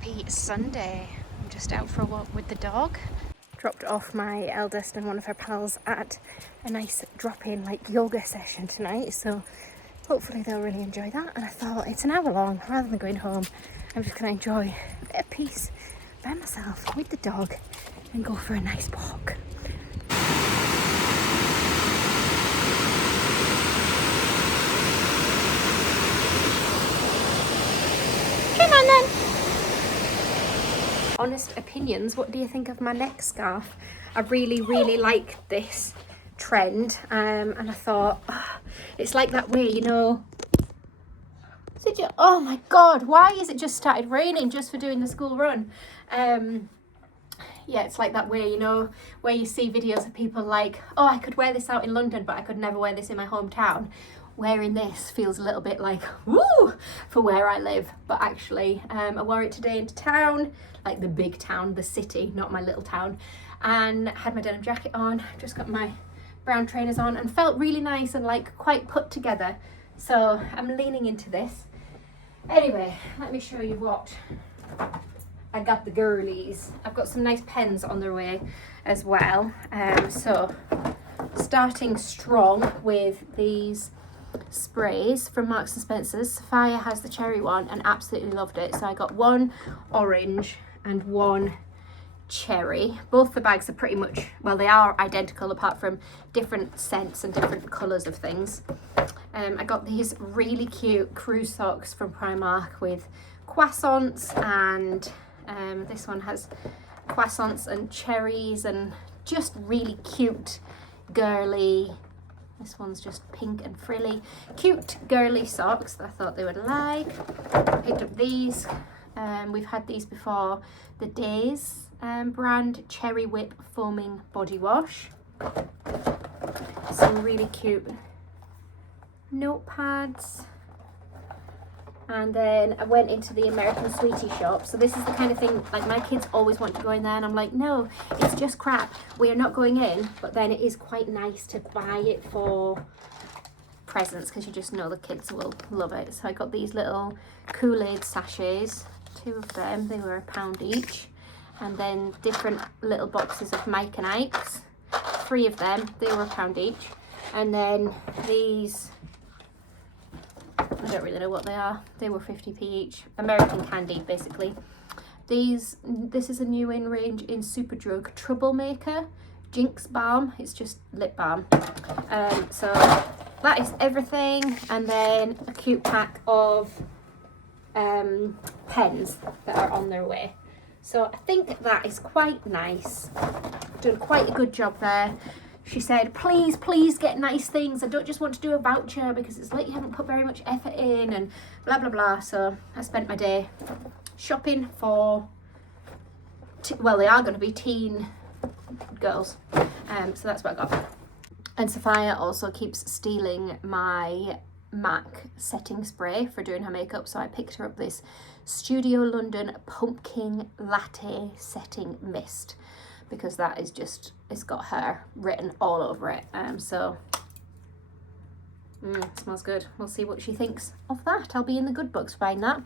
Happy Sunday. I'm just out for a walk with the dog. Dropped off my eldest and one of her pals at a nice drop-in yoga session tonight, so hopefully they'll really enjoy that. And I thought it's an hour long, rather than going home, I'm just going to enjoy a bit of peace by myself with the dog and go for a nice walk. Come on then! Honest opinions, what do you think of my neck scarf? I really like this trend, and I thought, it's like that way, you know. Oh my god, why is it just started raining just for doing the school run? Yeah, it's like that way, you know, where you see videos of people like, oh, I could wear this out in London, but I could never wear this in my hometown. Wearing this feels a little bit like, woo, for where I live. But actually, I wore it today into town, like the big town, the city, not my little town. And had my denim jacket on, just got my brown trainers on and felt really nice and quite put together. So I'm leaning into this. Anyway, let me show you what I got the girlies. I've got some nice pens on their way as well. So starting strong with these sprays from Marks and Spencer's. Sophia has the cherry one and absolutely loved it. So I got one orange and one cherry. Both the bags are pretty much, well, they are identical apart from different scents and different colours of things. I got these really cute crew socks from Primark with croissants, and this one has croissants and cherries and just really cute girly. This one's just pink and frilly. Cute girly socks that I thought they would like. Picked up these. We've had these before. The Days brand Cherry Whip Foaming Body Wash. Some really cute notepads. And then I went into the American Sweetie shop. So this is the kind of thing, like, my kids always want to go in there and I'm like, no, it's just crap. We are not going in. But then it is quite nice to buy it for presents because you just know the kids will love it. So I got these little Kool-Aid sachets, 2 of them. They were £1 each. And then different little boxes of Mike and Ike's, 3 of them. They were £1 each. And then these, I don't really know what they are. They were 50p each. American candy, basically. This is a new in range in Superdrug, Troublemaker Jinx Balm. It's just lip balm. So that is everything. And then a cute pack of pens that are on their way. So I think that is quite nice. Done quite a good job there. She said, please get nice things. I don't just want to do a voucher because it's like you haven't put very much effort in and blah, blah, blah. So I spent my day shopping for, well, they are going to be teen girls. So that's what I got. And Sophia also keeps stealing my MAC setting spray for doing her makeup. So I picked her up this Studio London Pumpkin Latte Setting Mist, because that is just, it's got her written all over it. So it smells good. We'll see what she thinks of that. I'll be in the good books buying that.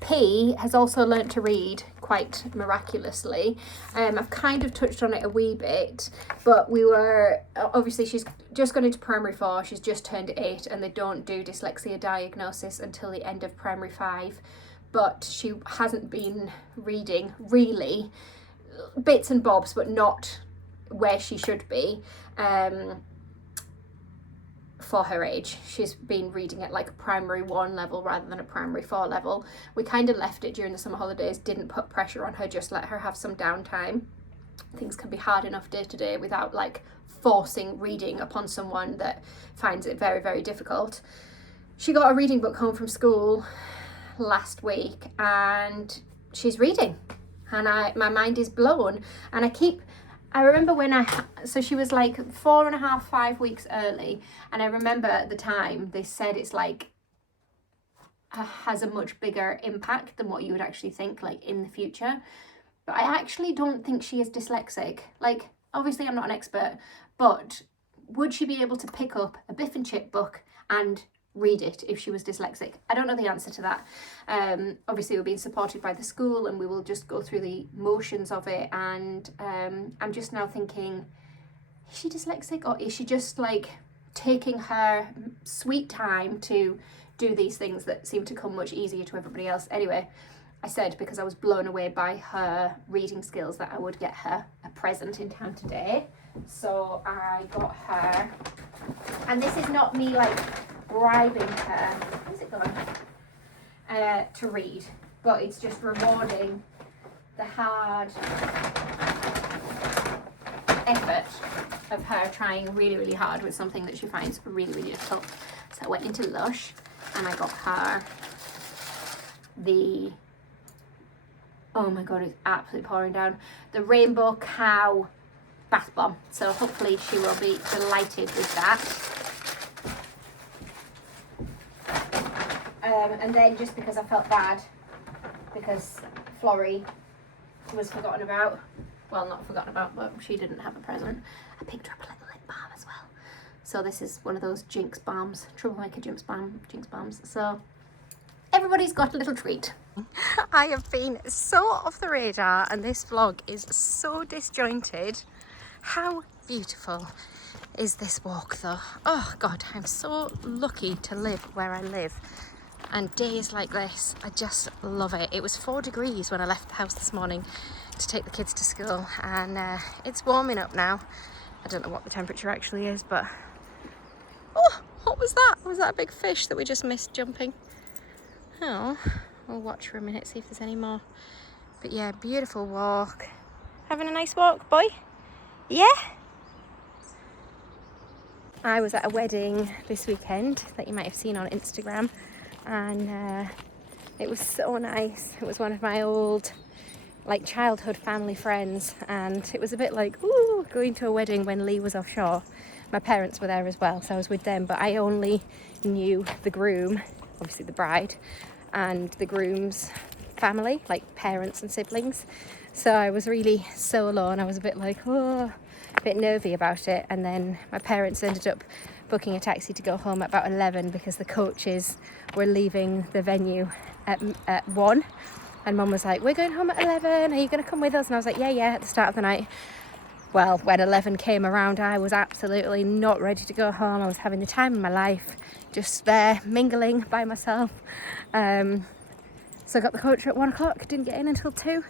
P has also learnt to read quite miraculously. I've kind of touched on it a wee bit, but we were, obviously she's just gone into primary 4, she's just turned 8, and they don't do dyslexia diagnosis until the end of primary 5, but she hasn't been reading really, bits and bobs, but not where she should be for her age. She's been reading at like a primary 1 level rather than a primary 4 level. We kind of left it during the summer holidays, didn't put pressure on her, just let her have some downtime. Things can be hard enough day to day without like forcing reading upon someone that finds it very difficult. She got a reading book home from school last week and she's reading, and my mind is blown. And I remember when so she was like 4.5, 5 weeks early, and I remember at the time they said it's like has a much bigger impact than what you would actually think like in the future. But I actually don't think she is dyslexic. Like, obviously I'm not an expert, but would she be able to pick up a Biff and Chip book and read it if she was dyslexic? I don't know the answer to that. Obviously we're being supported by the school and we will just go through the motions of it, and I'm just now thinking, is she dyslexic, or is she just like taking her sweet time to do these things that seem to come much easier to everybody else? Anyway, I said because I was blown away by her reading skills that I would get her a present in town today. So I got her, and this is not me like bribing her, where's it gone, to read, but it's just rewarding the hard effort of her trying really, really hard with something that she finds really, really difficult. So I went into Lush and I got her the, oh my god, it's absolutely pouring down, the Rainbow Cow bath bomb. So hopefully she will be delighted with that. And then just because I felt bad because Florrie was forgotten about, well, not forgotten about, but she didn't have a present, I picked her up a little lip balm as well. So this is one of those Jinx balms, Troublemaker Jinx balms. So everybody's got a little treat. I have been so off the radar and this vlog is so disjointed. How beautiful is this walk though? Oh God, I'm so lucky to live where I live. And days like this, I just love it. It was 4 degrees when I left the house this morning to take the kids to school, and it's warming up now. I don't know what the temperature actually is, but oh, what was that? Was that a big fish that we just missed jumping? Oh, we'll watch for a minute, see if there's any more. But yeah, beautiful walk. Having a nice walk, boy? Yeah? I was at a wedding this weekend that you might have seen on Instagram, and it was so nice. It was one of my old like childhood family friends, and it was a bit like, ooh, going to a wedding when Lee was offshore. My parents were there as well, so I was with them, but I only knew the groom, obviously the bride, and the groom's family, like parents and siblings. So I was really so alone. I was a bit like, oh, a bit nervy about it. And then my parents ended up booking a taxi to go home at about 11 because the coaches were leaving the venue at 1. And Mum was like, we're going home at 11, are you going to come with us? And I was like, yeah, at the start of the night. Well, when 11 came around, I was absolutely not ready to go home. I was having the time of my life, just there mingling by myself. So I got the coach at 1 o'clock, didn't get in until 2.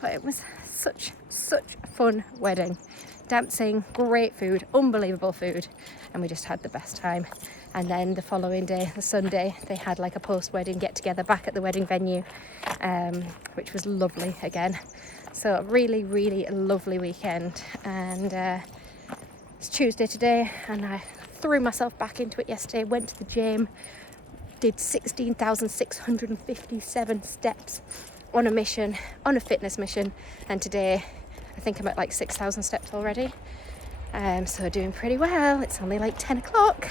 But it was such a fun wedding. Dancing, great food, unbelievable food, and we just had the best time. And then the following day, the Sunday, they had like a post-wedding get-together back at the wedding venue, which was lovely again. So really, really lovely weekend. And it's Tuesday today, and I threw myself back into it yesterday, went to the gym, did 16,657 steps on a mission, on a fitness mission, and today I think I'm at like 6,000 steps already. So doing pretty well. It's only like 10 o'clock.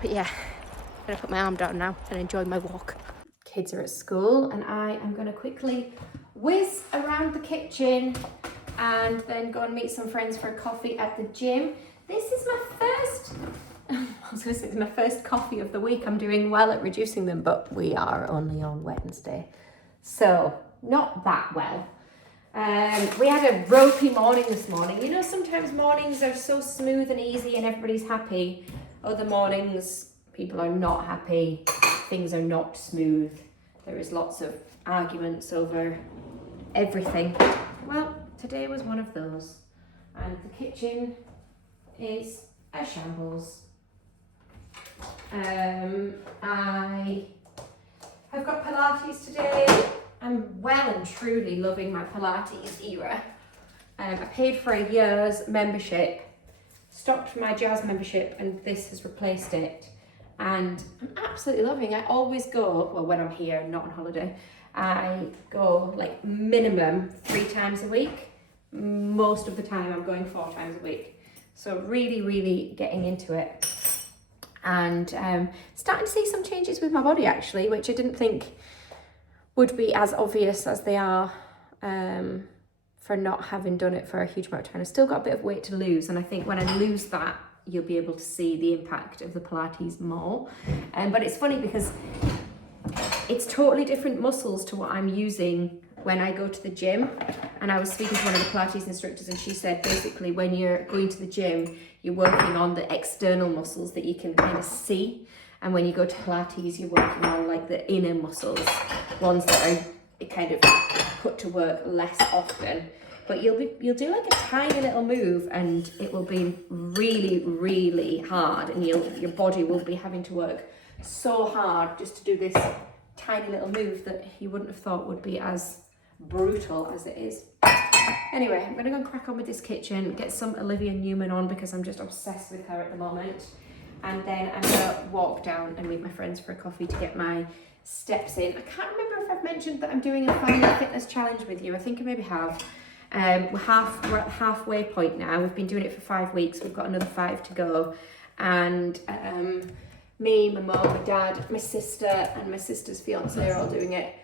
But yeah, I'm gonna put my arm down now and enjoy my walk. Kids are at school and I am gonna quickly whiz around the kitchen and then go and meet some friends for a coffee at the gym. This is my first coffee of the week. I'm doing well at reducing them, but we are only on Wednesday. So not that well. We had a ropey morning this morning. You know, sometimes mornings are so smooth and easy and everybody's happy. Other mornings, people are not happy. Things are not smooth. There is lots of arguments over everything. Well, today was one of those. And the kitchen is a shambles. I have got Pilates today. I'm well and truly loving my Pilates era. I paid for a year's membership, stopped my Jazz membership, and this has replaced it. And I'm absolutely loving it. I always go, well, when I'm here, not on holiday, I go like minimum 3 times a week. Most of the time I'm going 4 times a week. So really, really getting into it. And starting to see some changes with my body actually, which I didn't think would be as obvious as they are for not having done it for a huge amount of time. I've still got a bit of weight to lose, and I think when I lose that, you'll be able to see the impact of the Pilates more. But it's funny because it's totally different muscles to what I'm using when I go to the gym. And I was speaking to one of the Pilates instructors, and she said basically when you're going to the gym, you're working on the external muscles that you can kind of see. And when you go to Pilates, you're working on like the inner muscles, ones that are kind of put to work less often. But you'll do like a tiny little move, and it will be really, really hard, and your body will be having to work so hard just to do this tiny little move that you wouldn't have thought would be as brutal as it is. Anyway, I'm gonna go and crack on with this kitchen, get some Olivia Newman on because I'm just obsessed with her at the moment. And then I'm gonna walk down and meet my friends for a coffee to get my steps in. I can't remember if I've mentioned that I'm doing a family fitness challenge with you. I think I maybe have. We're at halfway point now. We've been doing it for 5 weeks. We've got another 5 to go. And me, my mum, my dad, my sister, and my sister's fiance are all doing it.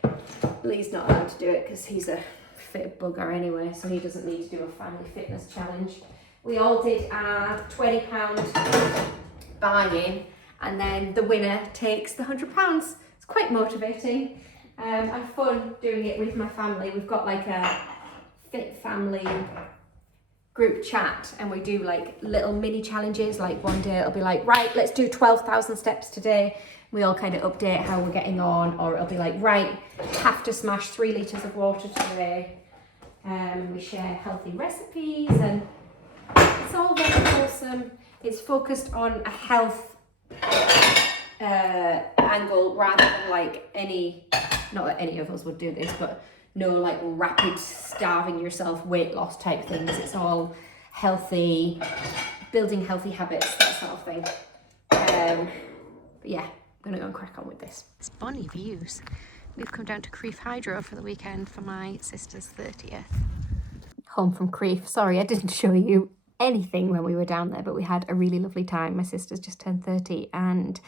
Lee's not allowed to do it because he's a fit bugger anyway, so he doesn't need to do a family fitness challenge. We all did our £20 buy-in, and then the winner takes the £100. It's quite motivating and fun doing it with my family. We've got like a fit family group chat, and we do like little mini challenges. Like one day it'll be like, right, let's do 12,000 steps today. We all kind of update how we're getting on, or it'll be like, right, have to smash 3 litres of water today. We share healthy recipes, and it's all very wholesome. It's focused on a health angle rather than like not that any of us would do this, but no like rapid starving yourself weight loss type things. It's all healthy, building healthy habits, that sort of thing. But yeah, I'm gonna go and crack on with this. It's Bonnie views. We've come down to Crieff Hydro for the weekend for my sister's 30th. Home from Crieff. Sorry, I didn't show you anything when we were down there, but we had a really lovely time. My sister's just turned 30, and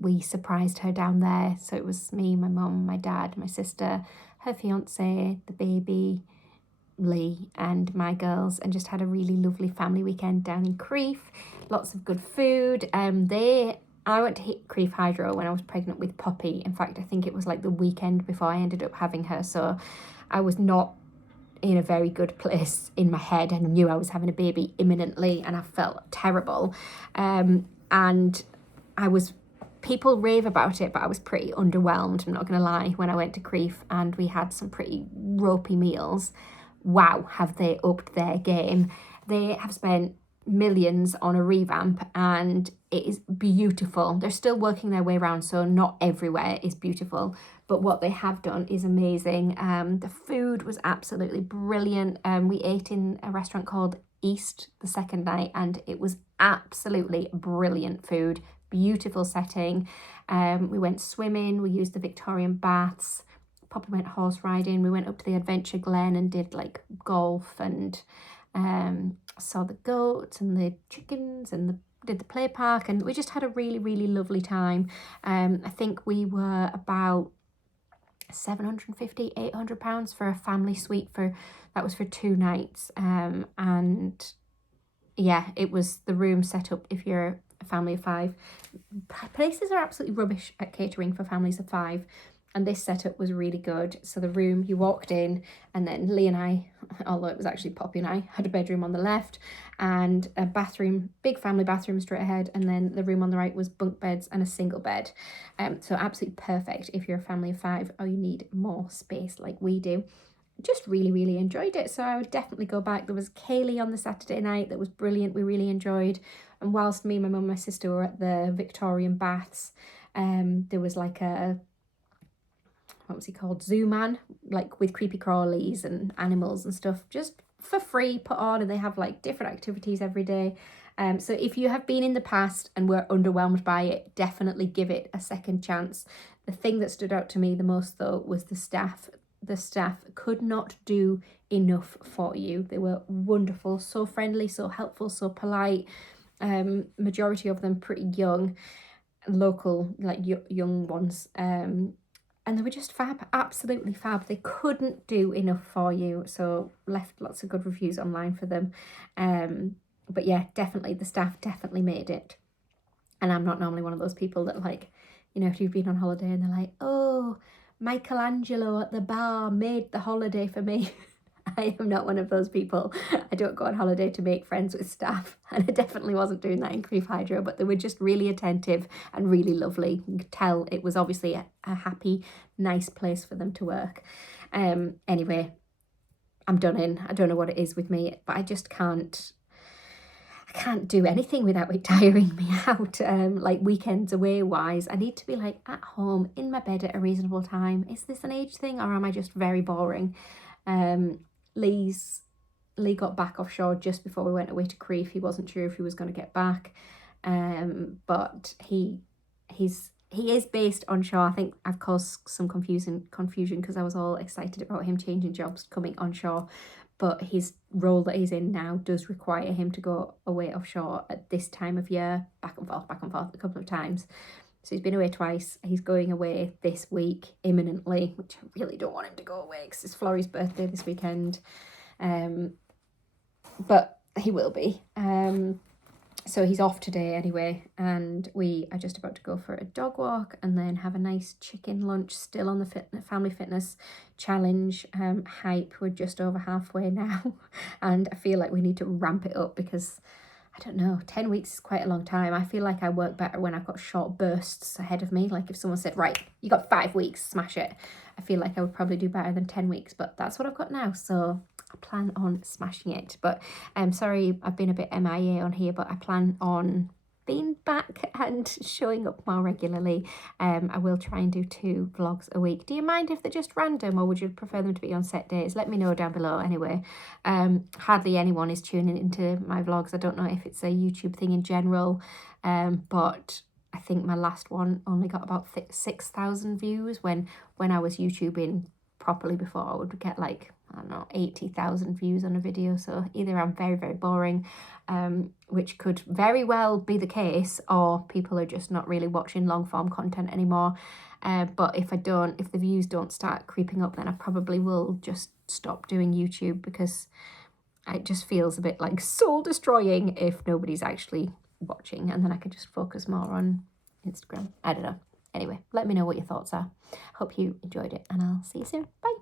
we surprised her down there. So it was me, my mum, my dad, my sister, her fiance, the baby, Lee, and my girls, and just had a really lovely family weekend down in Crieff. Lots of good food. I went to hit Crieff Hydro when I was pregnant with Poppy. In fact, I think it was like the weekend before I ended up having her. So I was not in a very good place in my head. I knew I was having a baby imminently, and I felt terrible. And people rave about it, but I was pretty underwhelmed, I'm not going to lie, when I went to Crieff and we had some pretty ropey meals. Wow, have they upped their game. They have spent millions on a revamp, and it is beautiful. They're still working their way around, so not everywhere is beautiful, but what they have done is amazing. The food was absolutely brilliant. We ate in a restaurant called East the second night, and it was absolutely brilliant food, beautiful setting. We went swimming, we used the Victorian baths. Poppy went horse riding. We went up to the Adventure Glen and did like golf, and saw the goats and the chickens, and did the play park, and we just had a really, really lovely time. I think we were about £750-800 for a family suite that was for 2 nights. And yeah, it was the room set up if you're a family of 5. Places are absolutely rubbish at catering for families of 5, and this setup was really good. So the room, you walked in, and then Lee and I, although it was actually Poppy and I, had a bedroom on the left and a bathroom, big family bathroom straight ahead, and then the room on the right was bunk beds and a single bed. So absolutely perfect if you're a family of 5 or you need more space like we do. Just really, really enjoyed it, so I would definitely go back. There was Kaylee on the Saturday night that was brilliant, we really enjoyed. And whilst me, my mum and my sister were at the Victorian baths, there was like a, what was he called, Zoo Man, like with creepy crawlies and animals and stuff, just for free put on, and they have like different activities every day. So if you have been in the past and were underwhelmed by it, definitely give it a second chance. The thing that stood out to me the most though was the staff. The staff could not do enough for you. They were wonderful, so friendly, so helpful, so polite. Majority of them pretty young, local, like young ones. And they were just fab, absolutely fab. They couldn't do enough for you, so left lots of good reviews online for them. But yeah, definitely the staff definitely made it. And I'm not normally one of those people that, like, you know, if you've been on holiday and they're like, oh, Michelangelo at the bar made the holiday for me. I am not one of those people. I don't go on holiday to make friends with staff, and I definitely wasn't doing that in Crieff Hydro, but they were just really attentive and really lovely. You could tell it was obviously a happy, nice place for them to work. Anyway, I'm done in. I don't know what it is with me, but I just can't do anything without it tiring me out. Like weekends away wise, I need to be like at home in my bed at a reasonable time. Is this an age thing, or am I just very boring? Lee got back offshore just before we went away to Crieff. He wasn't sure if he was going to get back, but he is based onshore. I think I've caused some confusion because I was all excited about him changing jobs, coming onshore, but his role that he's in now does require him to go away offshore at this time of year, back and forth a couple of times. So he's been away twice. He's going away this week imminently, which I really don't want him to go away because it's Florrie's birthday this weekend. But he will be. So he's off today anyway, and we are just about to go for a dog walk and then have a nice chicken lunch, still on the Family Fitness Challenge hype. We're just over halfway now, and I feel like we need to ramp it up because, I don't know, 10 weeks is quite a long time. I feel like I work better when I've got short bursts ahead of me. Like if someone said, right, you got 5 weeks, smash it. I feel like I would probably do better than 10 weeks, but that's what I've got now. So I plan on smashing it. But sorry, I've been a bit MIA on here, but I plan on being back and showing up more regularly. I will try and do 2 vlogs a week. Do you mind if they're just random, or would you prefer them to be on set days? Let me know down below anyway. Hardly anyone is tuning into my vlogs. I don't know if it's a YouTube thing in general, but I think my last one only got about 6,000 views when I was YouTubing properly before. I would get like, I don't know, 80,000 views on a video. So either I'm very, very boring, which could very well be the case, or people are just not really watching long form content anymore. But if the views don't start creeping up, then I probably will just stop doing YouTube, because it just feels a bit like soul destroying if nobody's actually watching, and then I could just focus more on Instagram. I don't know. Anyway, let me know what your thoughts are. Hope you enjoyed it, and I'll see you soon. Bye.